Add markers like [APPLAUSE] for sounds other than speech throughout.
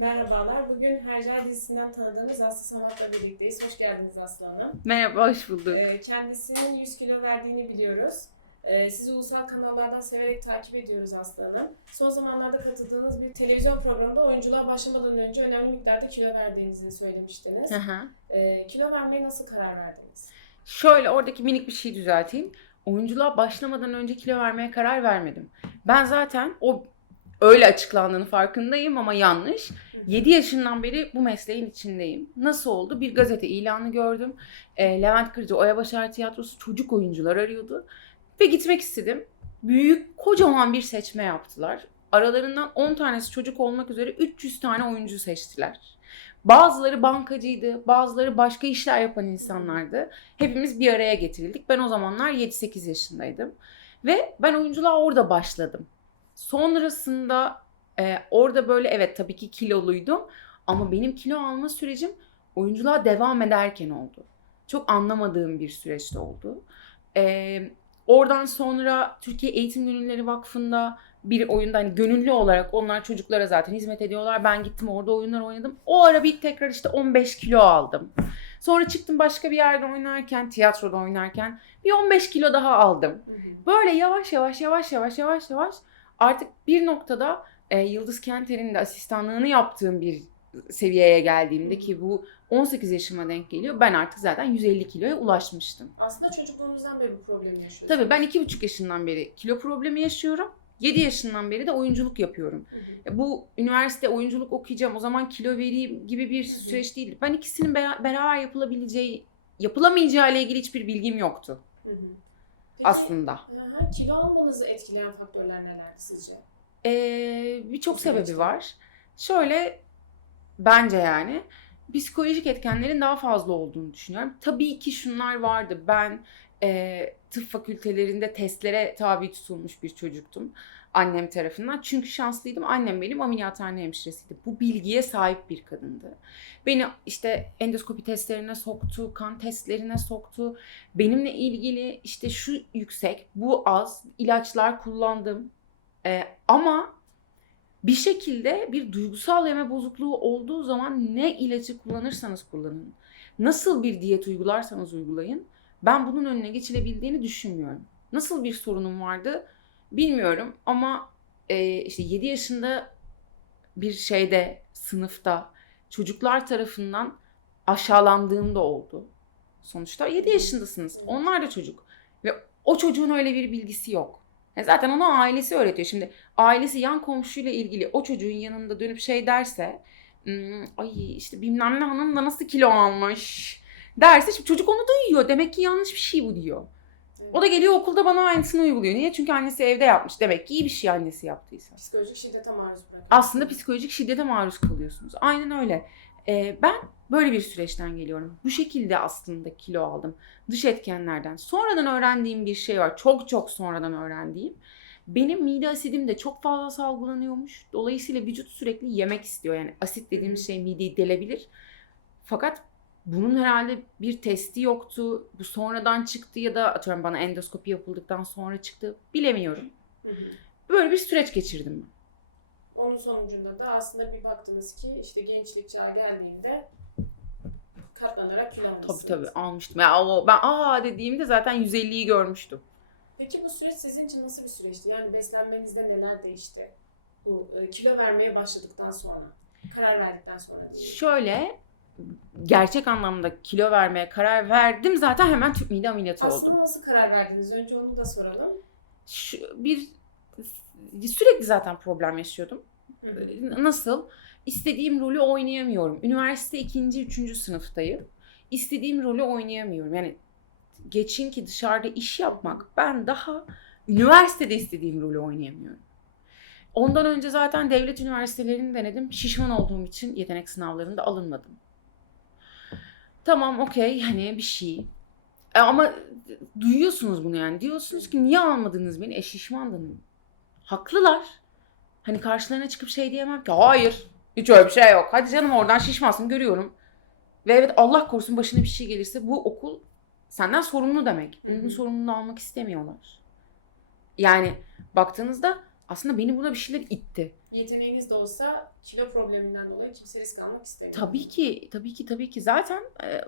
Merhabalar. Bugün Hercai dizisinden tanıdığımız Aslı Samat'la birlikteyiz. Hoş geldiniz Aslı Hanım. Merhaba, hoş bulduk. Ee, Kendisinin 100 kilo verdiğini biliyoruz. Ee, Sizi ulusal kanallardan severek takip ediyoruz Aslı Hanım. Son zamanlarda katıldığınız bir televizyon programında oyunculuğa başlamadan önce önemli miktarda kilo verdiğinizi söylemiştiniz. Hı. Ee, Kilo vermeye nasıl karar verdiniz? Şöyle oradaki minik bir şey düzelteyim. Oyunculuğa başlamadan önce kilo vermeye karar vermedim. Ben zaten o öyle açıklandığını farkındayım ama yanlış. 7 yaşından beri bu mesleğin içindeyim. Nasıl oldu? Bir gazete ilanı gördüm. E, Levent Kırcı Oya Başar Tiyatrosu çocuk oyuncular arıyordu. Ve gitmek istedim. Büyük, kocaman bir seçme yaptılar. Aralarından 10 tanesi çocuk olmak üzere 300 tane oyuncu seçtiler. Bazıları bankacıydı, bazıları başka işler yapan insanlardı. Hepimiz bir araya getirildik. Ben o zamanlar 7-8 yaşındaydım. Ve ben oyunculuğa orada başladım. Sonrasında e, orada böyle evet tabii ki kiloluydum. Ama benim kilo alma sürecim oyunculuğa devam ederken oldu. Çok anlamadığım bir süreçte oldu. E, oradan sonra Türkiye Eğitim Gönülleri Vakfı'nda bir oyunda hani gönüllü olarak onlar çocuklara zaten hizmet ediyorlar. Ben gittim orada oyunlar oynadım. O ara bir tekrar işte 15 kilo aldım. Sonra çıktım başka bir yerde oynarken, tiyatroda oynarken bir 15 kilo daha aldım. Böyle yavaş yavaş yavaş yavaş yavaş yavaş artık bir noktada e, Yıldız Kenter'in de asistanlığını yaptığım bir seviyeye geldiğimde ki bu 18 yaşıma denk geliyor. Ben artık zaten 150 kiloya ulaşmıştım. Aslında çocukluğunuzdan beri bu problemi yaşıyorsunuz. Tabii ben 2,5 yaşından beri kilo problemi yaşıyorum. 7 yaşından beri de oyunculuk yapıyorum. Hı hı. E, Bu üniversite oyunculuk okuyacağım o zaman kilo vereyim gibi bir süreç değil. Ben ikisinin bera- beraber yapılabileceği, yapılamayacağı ile ilgili hiçbir bilgim yoktu Hı hı. Peki, aslında. aha, kilo almanızı etkileyen faktörler nelerdi sizce? Ee, Birçok sebebi var. Şöyle bence yani psikolojik etkenlerin daha fazla olduğunu düşünüyorum. Tabii ki şunlar vardı. Ben e, tıp fakültelerinde testlere tabi tutulmuş bir çocuktum annem tarafından. Çünkü şanslıydım. Annem benim ameliyathane hemşiresiydi. Bu bilgiye sahip bir kadındı. Beni işte endoskopi testlerine soktu, kan testlerine soktu. Benimle ilgili işte şu yüksek, bu az ilaçlar kullandım. Ee, ama bir şekilde bir duygusal yeme bozukluğu olduğu zaman ne ilacı kullanırsanız kullanın, nasıl bir diyet uygularsanız uygulayın, ben bunun önüne geçilebildiğini düşünmüyorum. Nasıl bir sorunum vardı bilmiyorum ama e, işte 7 yaşında bir şeyde, sınıfta çocuklar tarafından aşağılandığım da oldu. Sonuçta 7 yaşındasınız. Onlar da çocuk. Ve o çocuğun öyle bir bilgisi yok. E zaten ona ailesi öğretiyor. Şimdi ailesi yan komşuyla ilgili o çocuğun yanında dönüp şey derse "Hmm, ay işte bilmem ne hanım da nasıl kilo almış derse şimdi çocuk onu duyuyor. Demek ki yanlış bir şey bu diyor. O da geliyor okulda bana aynısını uyguluyor. Niye? Çünkü annesi evde yapmış. Demek ki iyi bir şey annesi yaptıysa. Psikolojik şiddete maruz bırakıyor. Aslında psikolojik şiddete maruz kalıyorsunuz. Aynen öyle. Ee, ben böyle bir süreçten geliyorum. Bu şekilde aslında kilo aldım. Dış etkenlerden. Sonradan öğrendiğim bir şey var. Çok çok sonradan öğrendiğim. Benim mide asidim de çok fazla salgılanıyormuş. Dolayısıyla vücut sürekli yemek istiyor. Yani asit dediğimiz şey mideyi delebilir. Fakat bunun herhalde bir testi yoktu. Bu sonradan çıktı ya da atıyorum bana endoskopi yapıldıktan sonra çıktı. Bilemiyorum. Böyle bir süreç geçirdim ben. Onun sonucunda da aslında bir baktınız ki işte gençlik çağı geldiğinde katlanarak kilo almışsınız. Tabii tabii almıştım. Ya o ben aa dediğimde zaten 150'yi görmüştüm. Peki bu süreç sizin için nasıl bir süreçti? Yani beslenmenizde neler değişti? Bu e, kilo vermeye başladıktan sonra, karar verdikten sonra diyelim. Şöyle gerçek anlamda kilo vermeye karar verdim zaten hemen tüp mide ameliyatı Aslında oldum. nasıl karar verdiniz? Önce onu da soralım. Şu, bir sürekli zaten problem yaşıyordum. Hı hı. Nasıl? İstediğim rolü oynayamıyorum. Üniversite ikinci, üçüncü sınıftayım. İstediğim rolü oynayamıyorum. Yani geçin ki dışarıda iş yapmak. Ben daha üniversitede istediğim rolü oynayamıyorum. Ondan önce zaten devlet üniversitelerini denedim. Şişman olduğum için yetenek sınavlarında alınmadım. Tamam okey hani bir şey. E, ama duyuyorsunuz bunu yani. Diyorsunuz ki niye almadınız beni? E şişmandım. Haklılar. Hani karşılarına çıkıp şey diyemem ki hayır hiç öyle bir şey yok. Hadi canım oradan şişmansın görüyorum. Ve evet Allah korusun başına bir şey gelirse bu okul senden sorumlu demek. Bunun sorumluluğunu almak istemiyorlar. Yani baktığınızda aslında beni buna bir şeyler itti. Yeteneğiniz de olsa kilo probleminden dolayı kimse risk almak istemiyor. Tabii ki, tabii ki, tabii ki. Zaten e,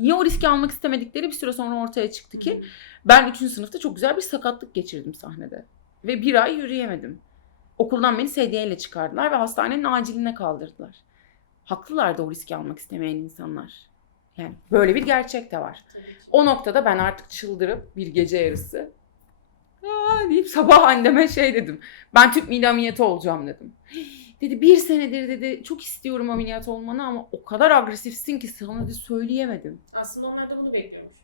niye o riski almak istemedikleri bir süre sonra ortaya çıktı ki. Hı hı. Ben 3. sınıfta çok güzel bir sakatlık geçirdim sahnede. Ve bir ay yürüyemedim. Okuldan beni sedyeyle çıkardılar ve hastanenin aciline kaldırdılar. Haklılar da o riski almak istemeyen insanlar. Yani böyle bir gerçek de var. O noktada ben artık çıldırıp bir gece yarısı Aa, deyip sabah anneme şey dedim. Ben tüp mide ameliyatı olacağım dedim. [GASPS] Dedi bir senedir dedi çok istiyorum ameliyat olmanı ama o kadar agresifsin ki sana dedi söyleyemedim. Aslında onlar da bunu bekliyormuş.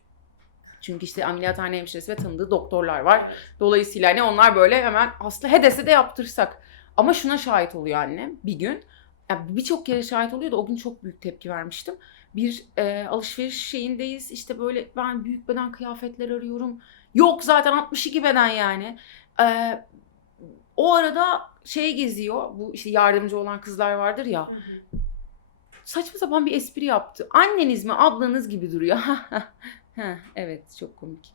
Çünkü işte ameliyathane hemşiresi ve tanıdığı doktorlar var. Dolayısıyla hani onlar böyle hemen hasta HEDES'e de yaptırsak. Ama şuna şahit oluyor annem bir gün. Yani birçok kere şahit oluyor da o gün çok büyük tepki vermiştim. Bir e, alışveriş şeyindeyiz. İşte böyle ben büyük beden kıyafetler arıyorum. Yok zaten 62 beden yani. E, o arada şey geziyor. Bu işte yardımcı olan kızlar vardır ya. Hı hı. Saçma sapan bir espri yaptı. Anneniz mi ablanız gibi duruyor. [LAUGHS] Heh, evet çok komik.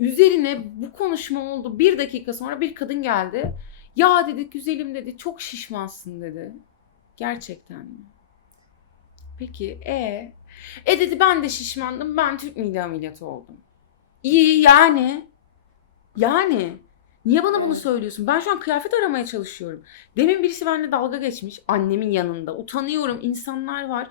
Üzerine bu konuşma oldu. Bir dakika sonra bir kadın geldi. Ya dedi güzelim dedi çok şişmansın dedi. Gerçekten mi? Peki e e dedi ben de şişmandım ben tüp mide ameliyatı oldum. İyi yani. Yani. Niye bana bunu söylüyorsun? Ben şu an kıyafet aramaya çalışıyorum. Demin birisi benimle dalga geçmiş annemin yanında. Utanıyorum insanlar var.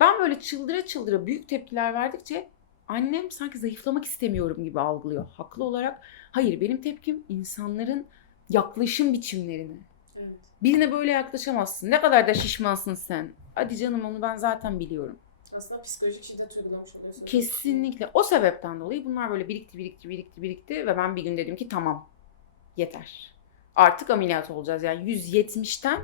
Ben böyle çıldıra çıldıra büyük tepkiler verdikçe annem sanki zayıflamak istemiyorum gibi algılıyor. Haklı olarak. Hayır benim tepkim insanların yaklaşım biçimlerine. Evet. Birine böyle yaklaşamazsın. Ne kadar da şişmansın sen. Hadi canım onu ben zaten biliyorum. Aslında psikolojik şiddet uygulamış oluyorsunuz. Kesinlikle. O sebepten dolayı bunlar böyle birikti, birikti, birikti, birikti ve ben bir gün dedim ki tamam. Yeter. Artık ameliyat olacağız. Yani 170'ten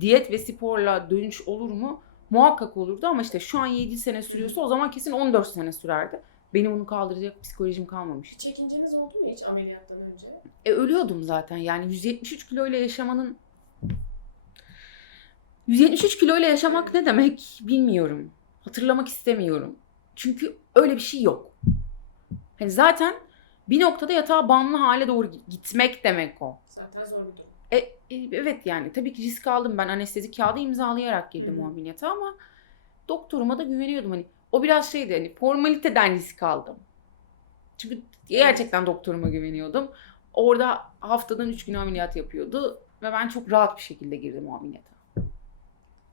diyet ve sporla dönüş olur mu? Muhakkak olurdu ama işte şu an 7 sene sürüyorsa o zaman kesin 14 sene sürerdi. Benim bunu kaldıracak psikolojim kalmamıştı. Çekinceniz oldu mu hiç ameliyattan önce? E ölüyordum zaten. Yani 173 kiloyla yaşamanın 173 kiloyla yaşamak ne demek bilmiyorum. Hatırlamak istemiyorum. Çünkü öyle bir şey yok. Hani zaten bir noktada yatağa bağımlı hale doğru gitmek demek o. Zaten zor bir durum. E, e, evet yani tabii ki risk aldım ben anestezi kağıdı imzalayarak girdim Hı o ameliyata ama doktoruma da güveniyordum hani o biraz şeydi hani formaliteden risk aldım. Çünkü gerçekten doktoruma güveniyordum. Orada haftadan 3 gün ameliyat yapıyordu ve ben çok rahat bir şekilde girdim o ameliyata.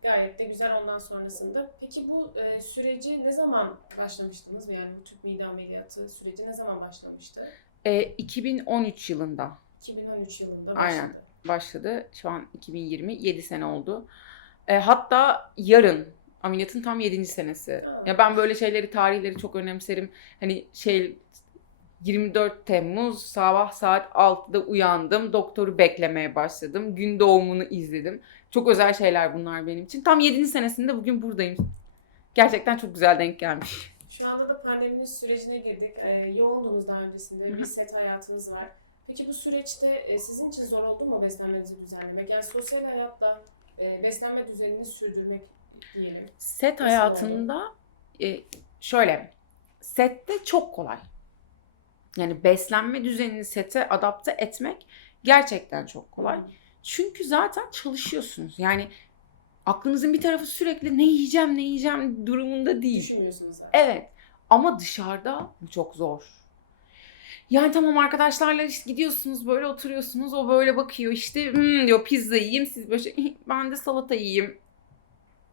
Gayet de güzel ondan sonrasında. Peki bu e, süreci ne zaman başlamıştınız? Yani bu tüp mide ameliyatı süreci ne zaman başlamıştı? E, 2013 yılında 2013 yılında Aynen. Başladı. Şu an 2020 7 sene oldu. E, hatta yarın ameliyatın tam 7. senesi. Ya ben böyle şeyleri, tarihleri çok önemserim. Hani şey 24 Temmuz sabah saat 6'da uyandım. Doktoru beklemeye başladım. Gün doğumunu izledim. Çok özel şeyler bunlar benim için. Tam 7. senesinde bugün buradayım. Gerçekten çok güzel denk gelmiş. Şu anda da pandeminin sürecine girdik. E, yoğundunuz daha öncesinde. Bir set hayatınız var. Peki bu süreçte e, sizin için zor oldu mu beslenmenizi düzenlemek? Yani sosyal hayatta e, beslenme düzenini sürdürmek diyelim. Set hayatında e, şöyle sette çok kolay. Yani beslenme düzenini sete adapte etmek gerçekten çok kolay. Çünkü zaten çalışıyorsunuz. Yani aklınızın bir tarafı sürekli ne yiyeceğim ne yiyeceğim durumunda değil. Düşünmüyorsunuz zaten. Evet ama dışarıda bu çok zor. Yani tamam arkadaşlarla işte gidiyorsunuz böyle oturuyorsunuz o böyle bakıyor işte "Hmm," diyor pizza yiyeyim siz böyle şey, [LAUGHS] ben de salata yiyeyim.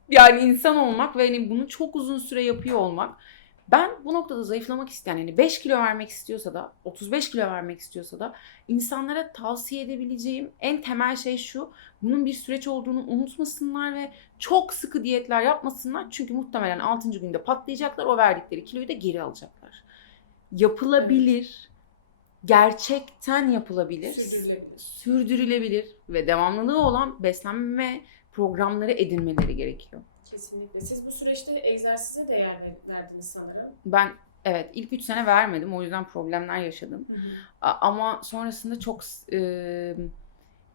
Yani insan olmak ve hani bunu çok uzun süre yapıyor olmak. Ben bu noktada zayıflamak isteyen yani 5 kilo vermek istiyorsa da 35 kilo vermek istiyorsa da insanlara tavsiye edebileceğim en temel şey şu. Bunun bir süreç olduğunu unutmasınlar ve çok sıkı diyetler yapmasınlar. Çünkü muhtemelen 6. günde patlayacaklar. O verdikleri kiloyu da geri alacaklar. Yapılabilir. Gerçekten yapılabilir. Sürdürülebilir. Sürdürülebilir ve devamlılığı olan beslenme programları edinmeleri gerekiyor. Kesinlikle. Siz bu süreçte egzersize de yer ver- verdiniz sanırım. Ben evet ilk 3 sene vermedim. O yüzden problemler yaşadım. A- Ama sonrasında çok e,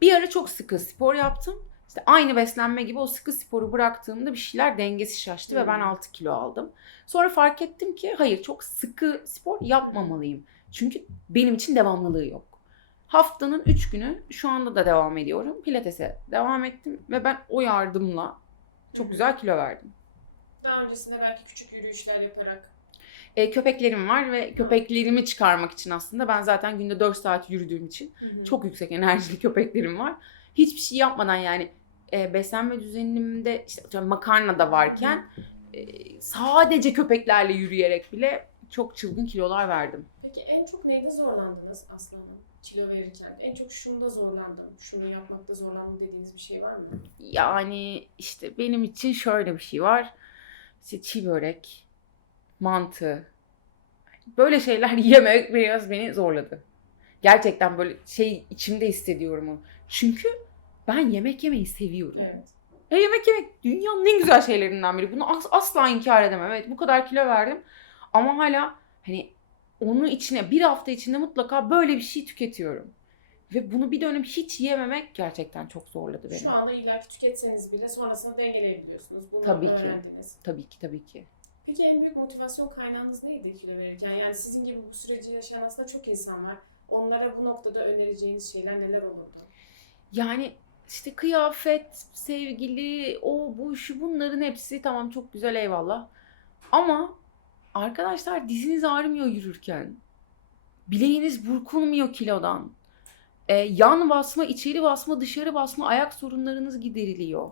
bir ara çok sıkı spor yaptım. İşte aynı beslenme gibi o sıkı sporu bıraktığımda bir şeyler dengesi şaştı ve ben Hmm. 6 kilo aldım. Sonra fark ettim ki hayır çok sıkı spor yapmamalıyım. Çünkü benim için devamlılığı yok. Haftanın 3 günü şu anda da devam ediyorum. Pilates'e devam ettim ve ben o yardımla çok güzel kilo verdim. Daha öncesinde belki küçük yürüyüşler yaparak E, köpeklerim var ve köpeklerimi çıkarmak için aslında ben zaten günde 4 saat yürüdüğüm için çok yüksek enerjili köpeklerim var. Hiçbir şey yapmadan yani e, beslenme düzenimde işte makarna da varken e, sadece köpeklerle yürüyerek bile çok çılgın kilolar verdim. Peki en çok neyde zorlandınız Aslı Hanım? Kilo verirken en çok şunda zorlandım, şunu yapmakta zorlandım dediğiniz bir şey var mı? Yani işte benim için şöyle bir şey var. İşte çiğ börek, mantı. Böyle şeyler [LAUGHS] yemek biraz beni zorladı. Gerçekten böyle şey içimde hissediyorum onu. Çünkü ben yemek yemeyi seviyorum. Evet. Ya yemek yemek dünyanın en güzel şeylerinden biri. Bunu as- asla inkar edemem. Evet bu kadar kilo verdim. Ama hala hani onun içine bir hafta içinde mutlaka böyle bir şey tüketiyorum. Ve bunu bir dönem hiç yememek gerçekten çok zorladı beni. Şu anda illaki tüketseniz bile sonrasında dengeleyebiliyorsunuz. Bunu Tabii ki. öğrendiniz. Tabii ki tabii ki. Peki en büyük motivasyon kaynağınız neydi kilo verirken? Yani sizin gibi bu süreci yaşayan aslında çok insan var. Onlara bu noktada önereceğiniz şeyler neler olurdu? Yani işte kıyafet, sevgili, o bu şu bunların hepsi tamam çok güzel eyvallah. Ama arkadaşlar diziniz ağrımıyor yürürken. Bileğiniz burkulmuyor kilodan. Ee, yan basma, içeri basma, dışarı basma ayak sorunlarınız gideriliyor.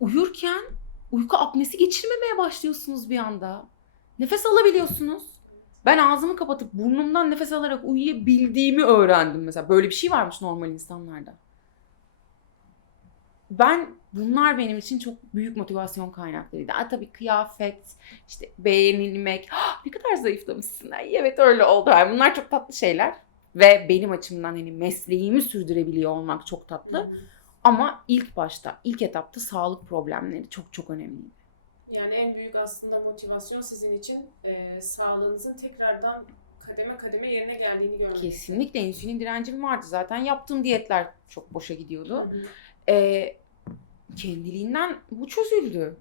Uyurken uyku apnesi geçirmemeye başlıyorsunuz bir anda. Nefes alabiliyorsunuz. Ben ağzımı kapatıp burnumdan nefes alarak uyuyabildiğimi öğrendim mesela. Böyle bir şey varmış normal insanlarda. Ben bunlar benim için çok büyük motivasyon kaynaklarıydı. Ha, tabii kıyafet, işte beğenilmek. "Ah, ne kadar zayıflamışsın. Ay, evet öyle oldu. Yani bunlar çok tatlı şeyler. Ve benim açımdan hani mesleğimi sürdürebiliyor olmak çok tatlı. Hı hı. Ama ilk başta, ilk etapta sağlık problemleri çok çok önemliydi. Yani en büyük aslında motivasyon sizin için e, sağlığınızın tekrardan kademe kademe yerine geldiğini görmek. Kesinlikle insülin direncim vardı. Zaten yaptığım diyetler çok boşa Hı gidiyordu. hı. Ee, kendiliğinden bu çözüldü.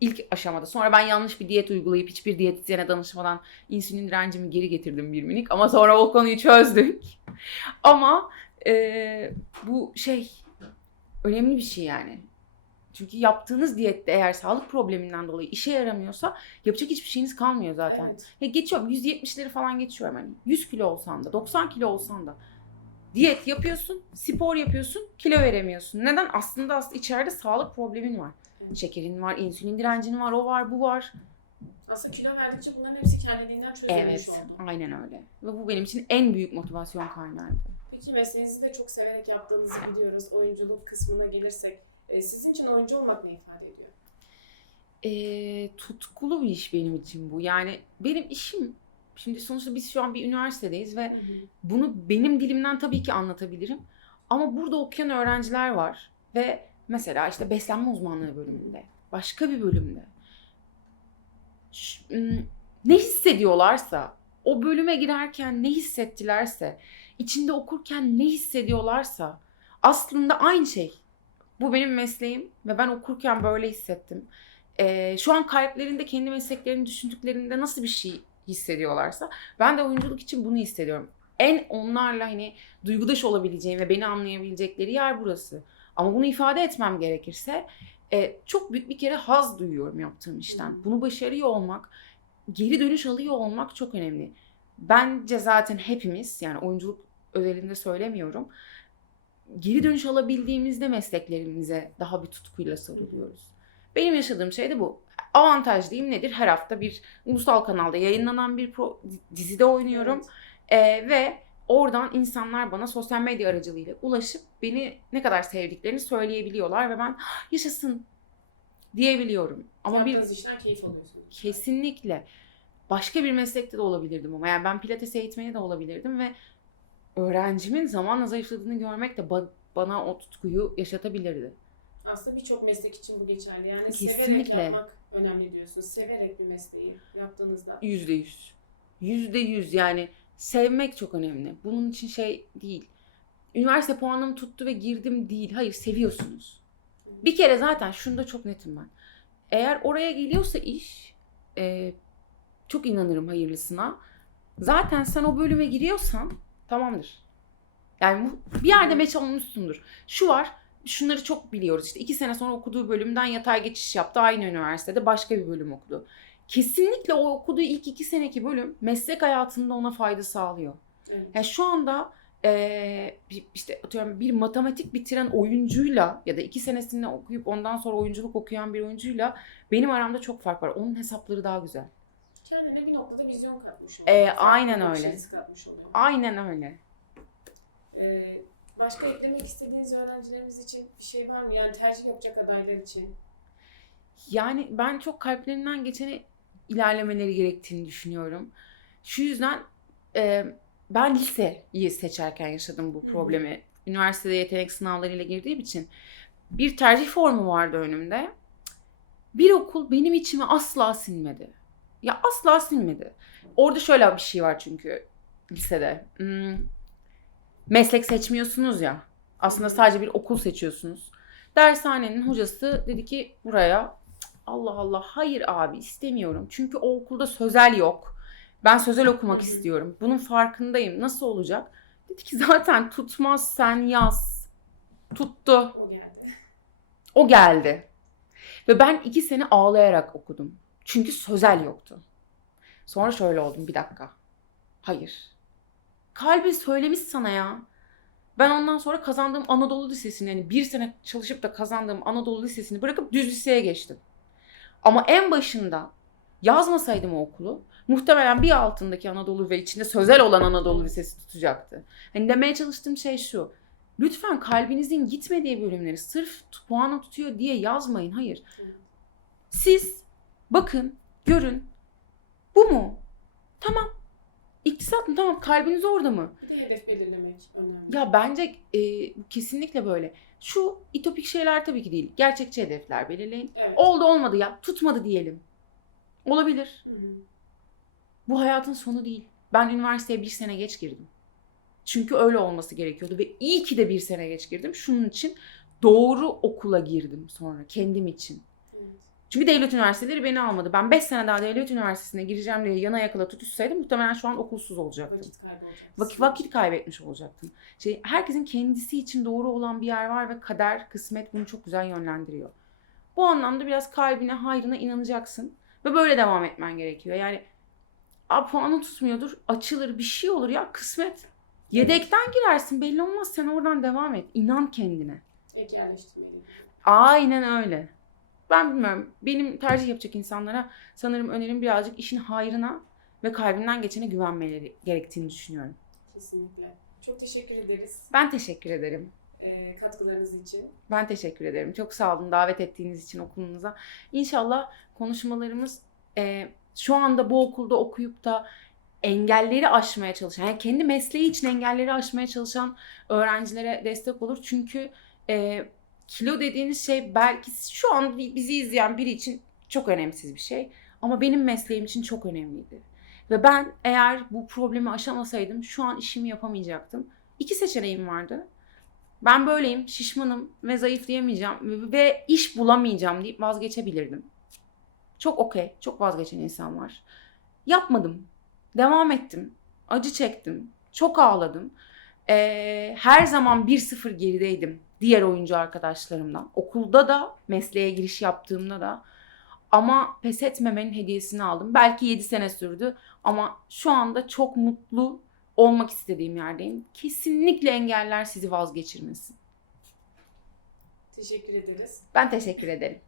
İlk aşamada. Sonra ben yanlış bir diyet uygulayıp hiçbir diyetisyene danışmadan insülin direncimi geri getirdim bir minik. Ama sonra o konuyu çözdük. [LAUGHS] Ama ee, bu şey önemli bir şey yani. Çünkü yaptığınız diyette eğer sağlık probleminden dolayı işe yaramıyorsa yapacak hiçbir şeyiniz kalmıyor zaten. Evet. Ya geçiyorum 170'leri falan geçiyorum hani 100 kilo olsan da 90 kilo olsan da diyet yapıyorsun, spor yapıyorsun, kilo veremiyorsun. Neden? Aslında aslında içeride sağlık problemin var. Evet. Şekerin var, insülin direncin var, o var, bu var. Aslında kilo verdikçe bunların hepsi kendiliğinden çözülmüş Evet, oldu. aynen öyle. Ve bu benim için en büyük motivasyon kaynağıydı. Peki mesleğinizi de çok severek yaptığınızı biliyoruz. Oyunculuk kısmına gelirsek. e, sizin için oyuncu olmak ne ifade ediyor? Ee, tutkulu bir iş benim için bu. Yani benim işim, şimdi sonuçta biz şu an bir üniversitedeyiz ve bunu benim dilimden tabii ki anlatabilirim. Ama burada okuyan öğrenciler var ve mesela işte beslenme uzmanlığı bölümünde, başka bir bölümde ne hissediyorlarsa, o bölüme girerken ne hissettilerse, içinde okurken ne hissediyorlarsa aslında aynı şey. Bu benim mesleğim ve ben okurken böyle hissettim. Ee, şu an kalplerinde kendi mesleklerini düşündüklerinde nasıl bir şey hissediyorlarsa ben de oyunculuk için bunu hissediyorum. En onlarla hani duygudaş olabileceğim ve beni anlayabilecekleri yer burası. Ama bunu ifade etmem gerekirse e, çok büyük bir kere haz duyuyorum yaptığım işten. Bunu başarıyor olmak, geri dönüş alıyor olmak çok önemli. Bence zaten hepimiz yani oyunculuk özelinde söylemiyorum. Geri dönüş alabildiğimizde mesleklerimize daha bir tutkuyla sarılıyoruz. Benim yaşadığım şey de bu. Avantaj diyeyim nedir? Her hafta bir ulusal kanalda yayınlanan bir pro- dizide oynuyorum. Ee, ve oradan insanlar bana sosyal medya aracılığıyla ulaşıp beni ne kadar sevdiklerini söyleyebiliyorlar ve ben "Ah, yaşasın diyebiliyorum. Ama bir Yaptığınız işten keyif alıyorsunuz. kesinlikle başka bir meslekte de olabilirdim ama yani ben pilates eğitmeni de olabilirdim ve öğrencimin zamanla zayıfladığını görmek de ba- bana o tutkuyu yaşatabilirdi. Aslında birçok meslek için bu geçerli. Yani Kesinlikle. severek yapmak önemli diyorsunuz. Severek bir mesleği yaptığınızda. Yüzde yüz. Yüzde yüz yani sevmek çok önemli. Bunun için şey değil. Üniversite puanım tuttu ve girdim değil. Hayır seviyorsunuz. Bir kere zaten şunda çok netim ben. Eğer oraya geliyorsa iş e, çok inanırım hayırlısına. Zaten sen o bölüme giriyorsan tamamdır. Yani bir yerde meç olmuşsundur. Şu var, şunları çok biliyoruz. İşte iki sene sonra okuduğu bölümden yatay geçiş yaptı. Aynı üniversitede başka bir bölüm okudu. Kesinlikle o okuduğu ilk iki seneki bölüm meslek hayatında ona fayda sağlıyor. Evet. Yani şu anda bir- işte atıyorum bir matematik bitiren oyuncuyla ya da iki senesini okuyup ondan sonra oyunculuk okuyan bir oyuncuyla benim aramda çok fark var. Onun hesapları daha güzel. Kendine bir noktada vizyon katmış oluyor. Ee, aynen öyle. katmış oluyor. Aynen öyle. Ee, başka eklemek istediğiniz öğrencilerimiz için bir şey var mı? Yani tercih yapacak adaylar için. Yani ben çok kalplerinden geçeni ilerlemeleri gerektiğini düşünüyorum. Şu yüzden e, ben liseyi seçerken yaşadım bu Hı hı. problemi. Üniversitede yetenek sınavlarıyla girdiğim için bir tercih formu vardı önümde. Bir okul benim içime asla sinmedi. Ya asla sinmedi. Orada şöyle bir şey var çünkü lisede. Hmm, meslek seçmiyorsunuz ya. Aslında sadece bir okul seçiyorsunuz. Dershanenin hocası dedi ki buraya Allah Allah hayır abi istemiyorum. Çünkü o okulda sözel yok. Ben sözel okumak istiyorum. Bunun farkındayım. Nasıl olacak? Dedi ki zaten tutmaz sen yaz. Tuttu. O geldi. O geldi. Ve ben iki sene ağlayarak okudum. Çünkü sözel yoktu. Sonra şöyle oldum bir dakika. Hayır. Kalbi söylemiş sana ya. Ben ondan sonra kazandığım Anadolu Lisesi'ni yani bir sene çalışıp da kazandığım Anadolu Lisesi'ni bırakıp düz liseye geçtim. Ama en başında yazmasaydım o okulu muhtemelen bir altındaki Anadolu ve içinde sözel olan Anadolu Lisesi tutacaktı. Hani demeye çalıştığım şey şu. Lütfen kalbinizin gitmediği bölümleri sırf puanı tutuyor diye yazmayın. Hayır. Siz bakın, görün. Bu mu? Tamam. İktisat mı? Tamam. Kalbiniz orada mı? Bir de hedef belirlemek önemli. Ya bence e, kesinlikle böyle. Şu itopik şeyler tabii ki değil. Gerçekçi hedefler belirleyin. Evet. Oldu olmadı ya. Tutmadı diyelim. Olabilir. Hı hı. Bu hayatın sonu değil. Ben üniversiteye bir sene geç girdim. Çünkü öyle olması gerekiyordu ve iyi ki de bir sene geç girdim. Şunun için doğru okula girdim sonra kendim için. Çünkü devlet üniversiteleri beni almadı. Ben 5 sene daha devlet üniversitesine gireceğim diye yana yakala tutuşsaydım muhtemelen şu an okulsuz olacaktım. Vakit, vakit kaybetmiş olacaktım. Şey, herkesin kendisi için doğru olan bir yer var ve kader, kısmet bunu çok güzel yönlendiriyor. Bu anlamda biraz kalbine, hayrına inanacaksın ve böyle devam etmen gerekiyor. Yani a, puanı tutmuyordur, açılır, bir şey olur ya kısmet. Yedekten girersin belli olmaz sen oradan devam et. İnan kendine. Ek yerleştirmeli. Aynen öyle. Ben bilmiyorum. Benim tercih yapacak insanlara sanırım önerim birazcık işin hayrına ve kalbinden geçene güvenmeleri gerektiğini düşünüyorum. Kesinlikle. Çok teşekkür ederiz Ben teşekkür ederim. e, katkılarınız için. Ben teşekkür ederim. Çok sağ olun davet ettiğiniz için okulunuza. İnşallah konuşmalarımız e, şu anda bu okulda okuyup da engelleri aşmaya çalışan, yani kendi mesleği için engelleri aşmaya çalışan öğrencilere destek olur. Çünkü e, kilo dediğiniz şey belki şu an bizi izleyen biri için çok önemsiz bir şey. Ama benim mesleğim için çok önemliydi. Ve ben eğer bu problemi aşamasaydım şu an işimi yapamayacaktım. İki seçeneğim vardı. Ben böyleyim, şişmanım ve zayıflayamayacağım ve iş bulamayacağım deyip vazgeçebilirdim. Çok okey, çok vazgeçen insan var. Yapmadım. Devam ettim. Acı çektim. Çok ağladım. Ee, her zaman 1-0 gerideydim diğer oyuncu arkadaşlarımdan. Okulda da, mesleğe giriş yaptığımda da. Ama pes etmemenin hediyesini aldım. Belki 7 sene sürdü ama şu anda çok mutlu olmak istediğim yerdeyim. Kesinlikle engeller sizi vazgeçirmesin. Teşekkür ederiz. Ben teşekkür ederim.